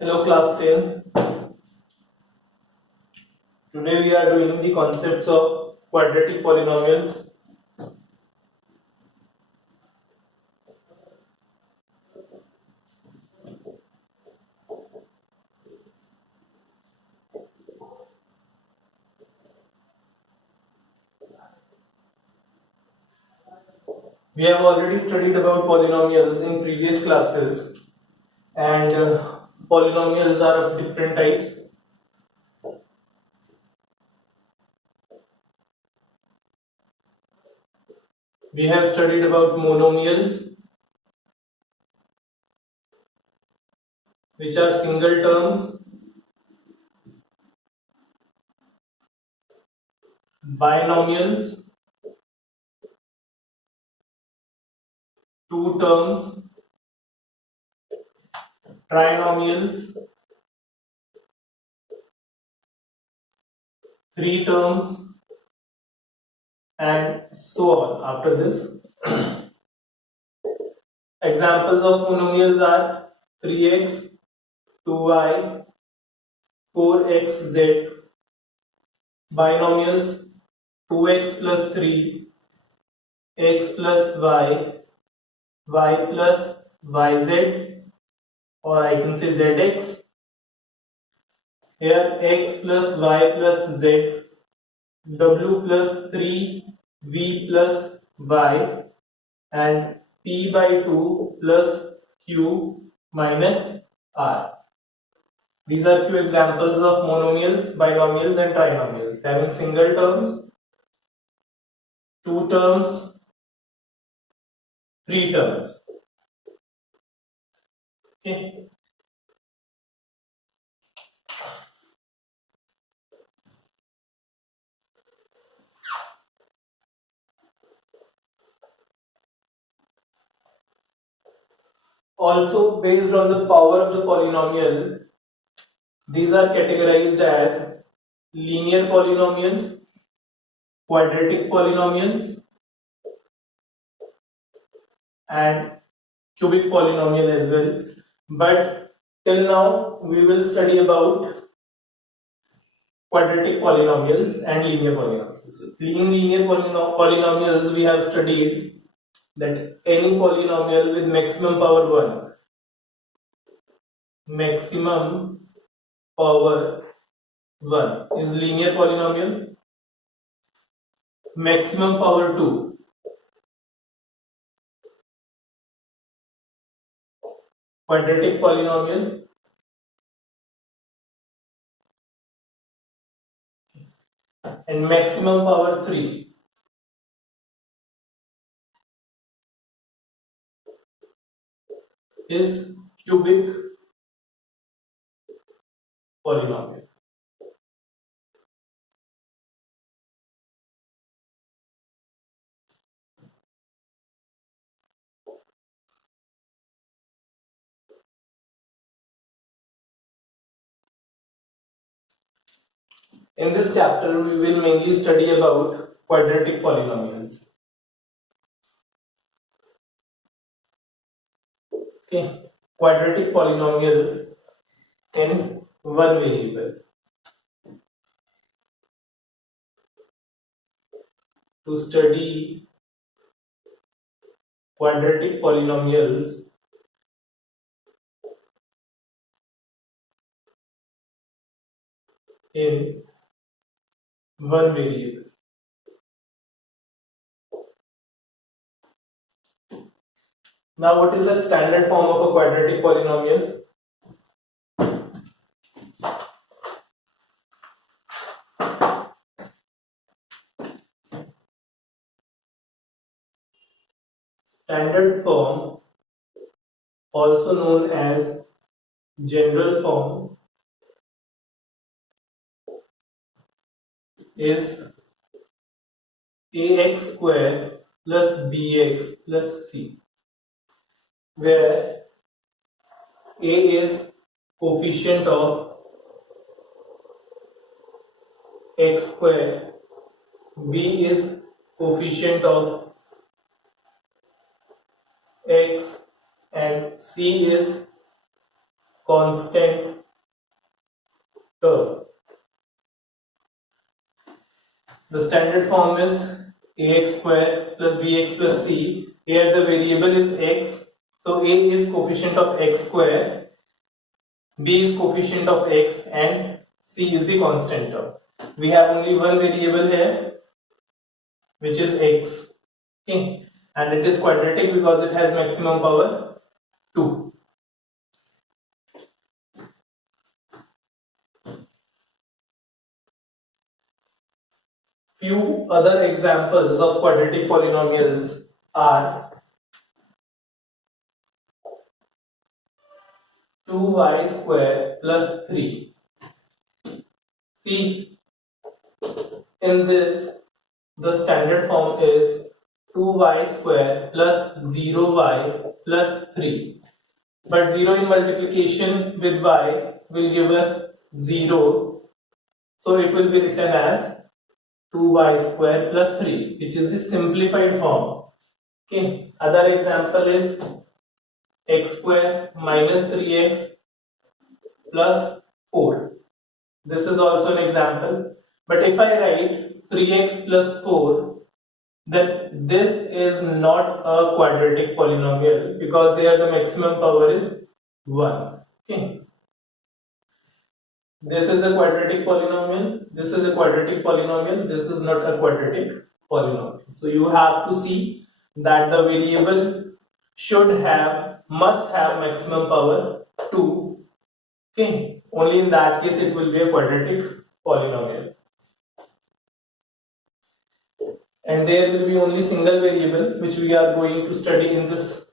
Hello class 10. Today we are doing the concepts of quadratic polynomials. We have already studied about polynomials in previous classes, and polynomials are of different types. We have studied about monomials, which are single terms, binomials, two terms, trinomials, three terms, and so on. After this, examples of monomials are 3x, 2y, 4xz, binomials 2x plus 3, x plus y plus yz, or I can say zx. Here x plus y plus z, w plus 3, v plus y, and p by 2 plus q minus r. These are few examples of monomials, binomials and trinomials having single terms, two terms, three terms. Okay. Also, based on the power of the polynomial, these are categorized as linear polynomials, quadratic polynomials, and cubic polynomial as well. But till now, we will study about quadratic polynomials and linear polynomials. In linear polynomials, we have studied that any polynomial with maximum power 1, maximum power 1 is linear polynomial, maximum power 2 quadratic polynomial, and maximum power 3 is cubic polynomial. In this chapter, we will mainly study about quadratic polynomials. Okay, quadratic polynomials in one variable. To study quadratic polynomials in one variable. Now, what is the standard form of a quadratic polynomial? Standard form, also known as general form, is ax square plus bx plus c, where a is coefficient of x square, b is coefficient of x, and c is constant term. The standard form is ax square plus bx plus c. Here the variable is x, so a is coefficient of x square, b is coefficient of x, and c is the constant term. We have only one variable here, which is x. Okay, and it is quadratic because it has maximum power 2. Few other examples of quadratic polynomials are 2y square plus 3. See, in this, the standard form is 2y square plus 0y plus 3. But 0 in multiplication with y will give us 0. So it will be written as 2y square plus 3, which is the simplified form. Okay. Other example is x square minus 3x plus 4. This is also an example. But if I write 3x plus 4, then this is not a quadratic polynomial because here the maximum power is 1. Okay. This is a quadratic polynomial, this is a quadratic polynomial, this is not a quadratic polynomial. So you have to see that the variable must have maximum power 2. Okay. Only in that case it will be a quadratic polynomial. And there will be only single variable which we are going to study in this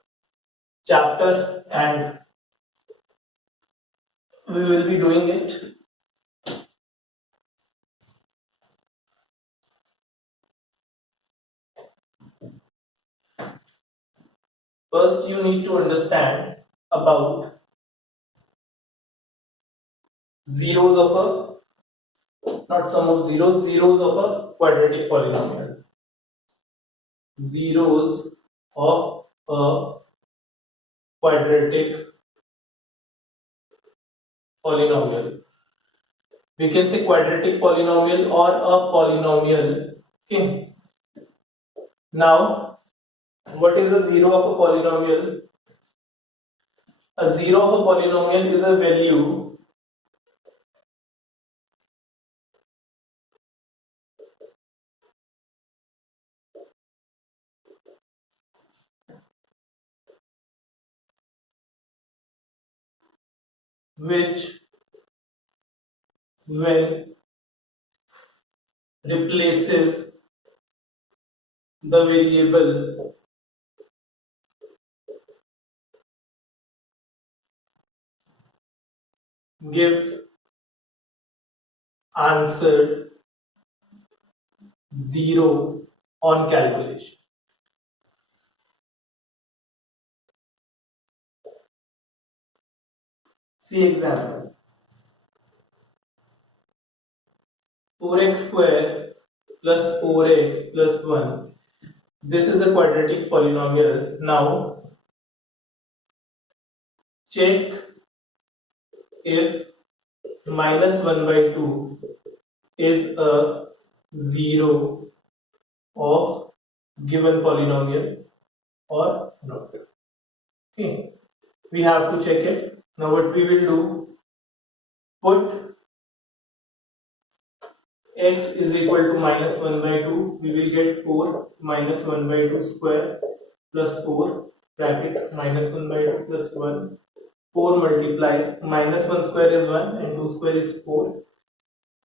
chapter, and we will be doing it. First you need to understand about zeros of a, not sum of zeros, zeros of a quadratic polynomial. Zeros of a quadratic polynomial. We can say quadratic polynomial or a polynomial. Okay. Now, what is a zero of a polynomial? A zero of a polynomial is a value which, when replaces the variable gives answer 0 on calculation. See example. 4x square plus 4x plus 1. This is a quadratic polynomial. Now check if minus 1 by 2 is a 0 of given polynomial or not. Okay, we have to check it. Now what we will do, put x is equal to minus 1 by 2, we will get 4 minus 1 by 2 square plus 4 bracket minus 1 by 2 plus 1, 4 multiply minus 1 square is 1 and 2 square is 4.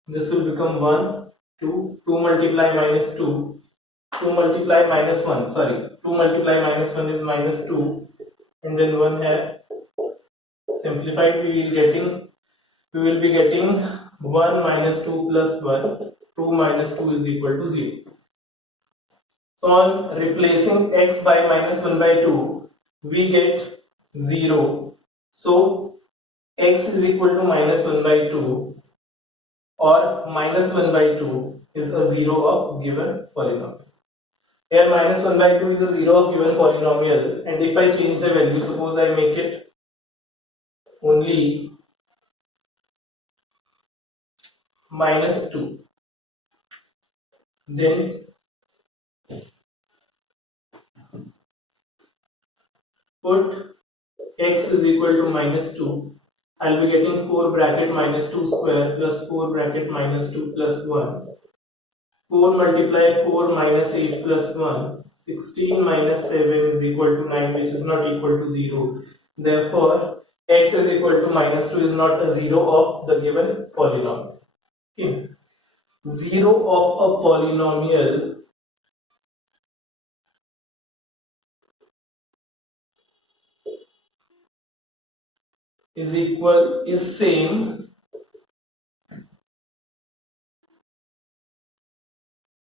This will become 1, 2, 2 multiply minus 2, 2 multiply minus 1, sorry, 2 multiply minus 1 is minus 2, and then 1 here. Simplified we will be getting 1 minus 2 plus 1, 2 minus 2 is equal to 0. So on replacing x by minus 1 by 2, we get 0. So x is equal to minus 1 by 2 or minus 1 by 2 is a 0 of given polynomial. Here minus 1 by 2 is a 0 of given polynomial, and if I change the value, suppose I make it only minus 2. Then put x is equal to minus 2. I'll be getting 4 bracket minus 2 square plus 4 bracket minus 2 plus 1. 4 multiply 4 minus 8 plus 1. 16 minus 7 is equal to 9, which is not equal to 0. Therefore, x is equal to minus 2 is not a 0 of the given polynomial. Okay. 0 of a polynomial is same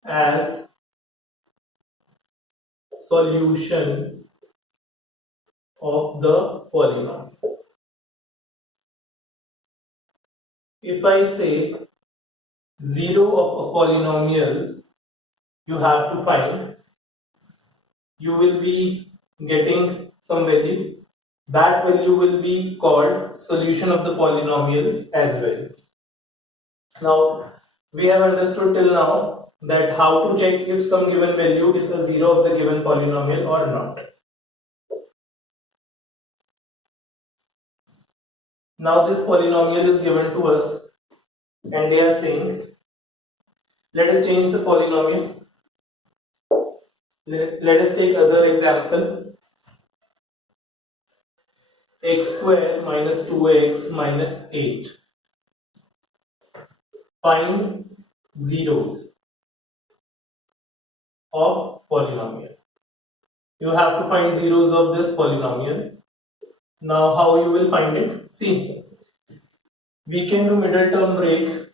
as solution of the polynomial. If I say 0 of a polynomial you have to find, you will be getting some value. That value will be called solution of the polynomial as well. Now, we have understood till now that how to check if some given value is a 0 of the given polynomial or not. Now this polynomial is given to us and they are saying, let us change the polynomial. Let us take other example. X square minus 2x minus 8. Find zeros of polynomial. You have to find zeros of this polynomial. Now how you will find it? See, we can do middle term break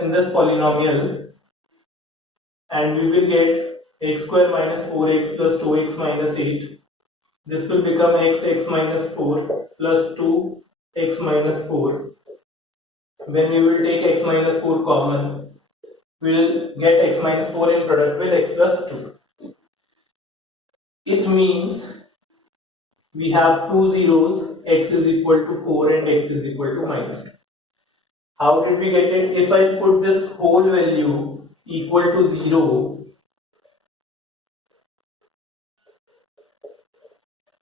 in this polynomial and we will get x square minus 4x plus 2x minus 8. This will become x minus 4 plus 2x minus 4. When we will take x minus 4 common, we will get x minus 4 in product with x plus 2. It means we have two zeros, x is equal to 4 and x is equal to minus 2. How did we get it? If I put this whole value equal to 0,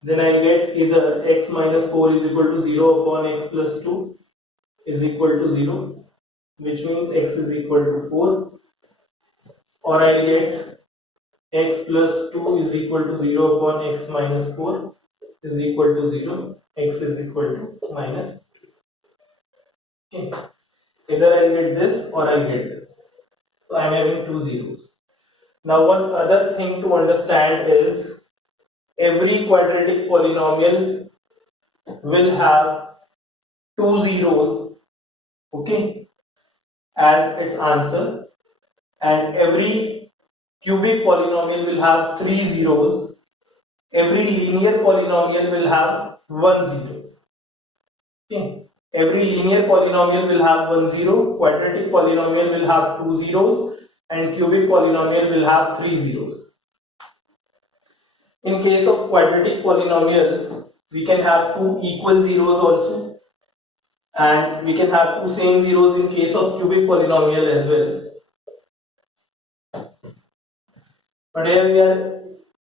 then I get either x minus 4 is equal to 0 upon x plus 2 is equal to 0, which means x is equal to 4, or I get x plus 2 is equal to 0 upon x minus 4 is equal to 0, x is equal to minus 2. Okay. Either I get this or I get this. So I am having two zeros. Now one other thing to understand is every quadratic polynomial will have two zeros, okay, as its answer, and every cubic polynomial will have three zeros. Every linear polynomial will have one zero. Okay. Every linear polynomial will have one zero, quadratic polynomial will have two zeros, and cubic polynomial will have three zeros. In case of quadratic polynomial, we can have two equal zeros also, and we can have two same zeros in case of cubic polynomial as well. But here we are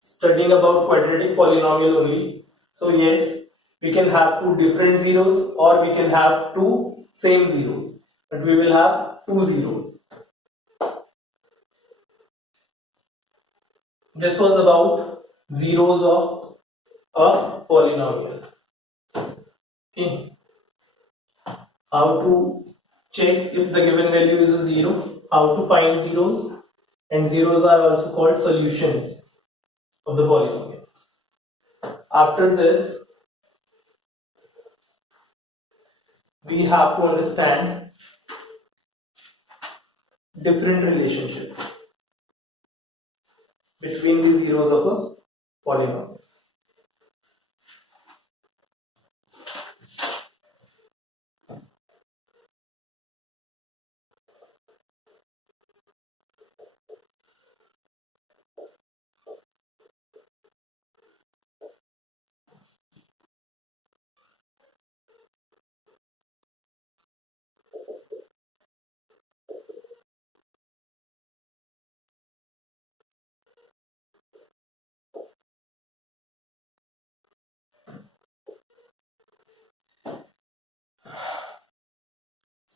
studying about quadratic polynomial only. So yes, we can have two different zeros or we can have two same zeros, but we will have two zeros. This was about zeros of a polynomial. Okay. How to check if the given value is a zero, how to find zeros, and zeros are also called solutions of the polynomials. After this, we have to understand different relationships between the zeros of a polynomial.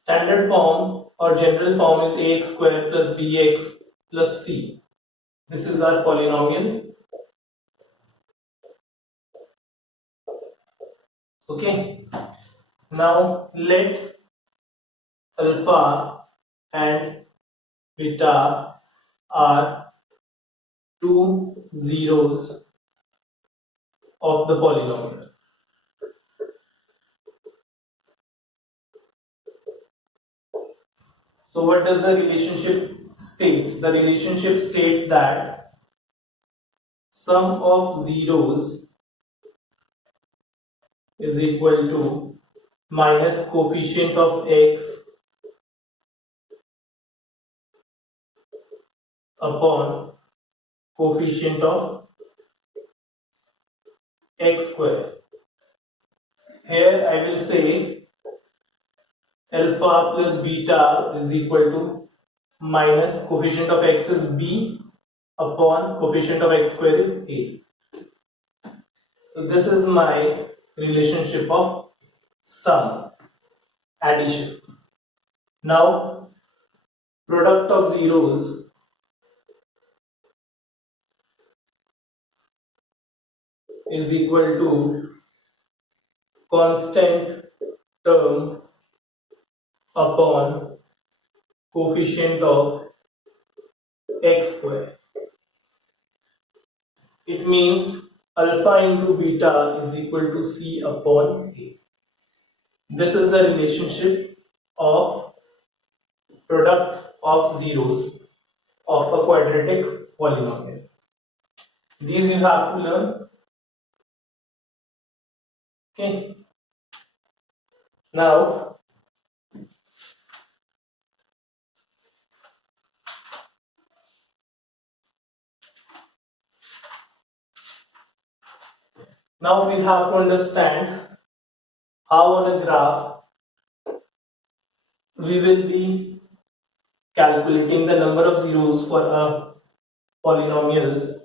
Standard form or general form is ax square plus bx plus c. This is our polynomial. Okay. Now let alpha and beta are two zeros of the polynomial. So what does the relationship state? The relationship states that sum of zeros is equal to minus coefficient of x upon coefficient of x square. Here I will say alpha plus beta is equal to minus coefficient of x is b upon coefficient of x square is a. So this is my relationship of sum, addition. Now product of zeros is equal to constant term upon coefficient of x square. It means alpha into beta is equal to c upon a. This is the relationship of product of zeros of a quadratic polynomial. These you have to learn. Okay. Now we have to understand how on a graph we will be calculating the number of zeros for a polynomial.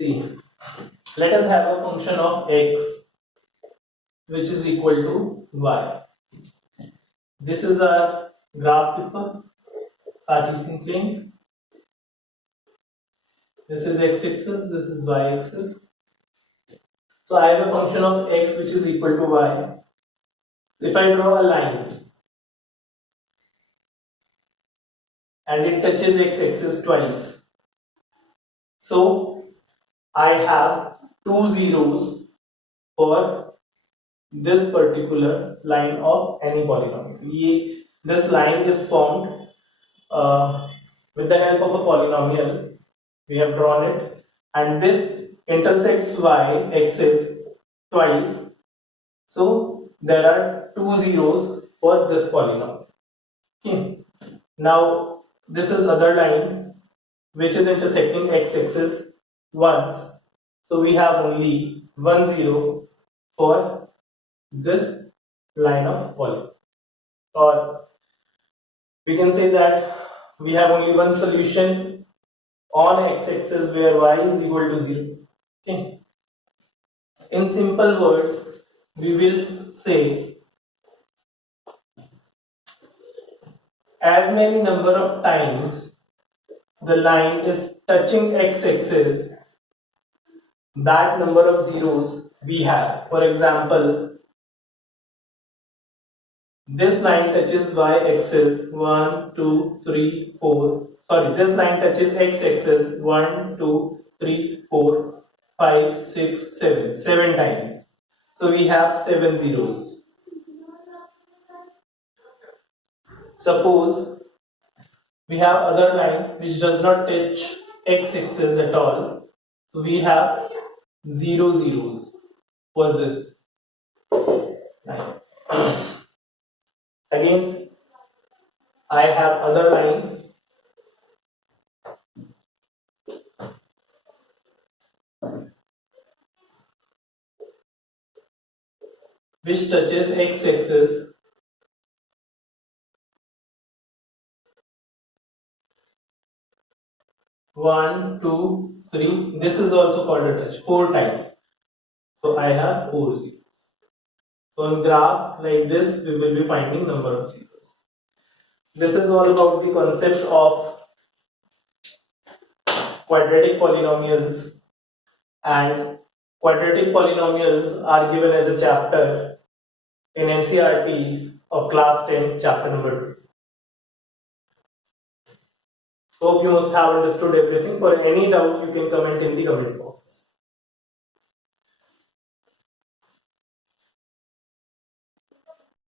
See, let us have a function of x which is equal to y. This is our graph paper, Cartesian plane. This is x-axis, this is y-axis. So I have a function of x which is equal to y. If I draw a line and it touches x-axis twice, so I have two zeros for this particular line of any polynomial. This line is formed with the help of a polynomial. We have drawn it, and this intersects y axis twice. So there are two zeros for this polynomial. Okay. Now this is other line which is intersecting x axis once. So we have only one zero for this line of polynomial. Or we can say that we have only one solution on x-axis where y is equal to 0. Okay. In simple words, we will say as many number of times the line is touching x-axis, that number of zeros we have. For example, this line touches y-axis 1, 2, 3, 4. Sorry, this line touches x-axis 1, 2, 3, 4, 5, 6, 7. 7 times. So we have 7 zeros. Suppose we have other line which does not touch x-axis at all. So we have 0 zeros for this line. Again, I have other line which touches x-axis 1, 2, 3. This is also called a touch, 4 times. So I have 4 zeros. So in graph like this, we will be finding number of zeros. This is all about the concept of quadratic polynomials, and quadratic polynomials are given as a chapter in NCERT of class 10, chapter number 2. Hope you must have understood everything. For any doubt, you can comment in the comment box.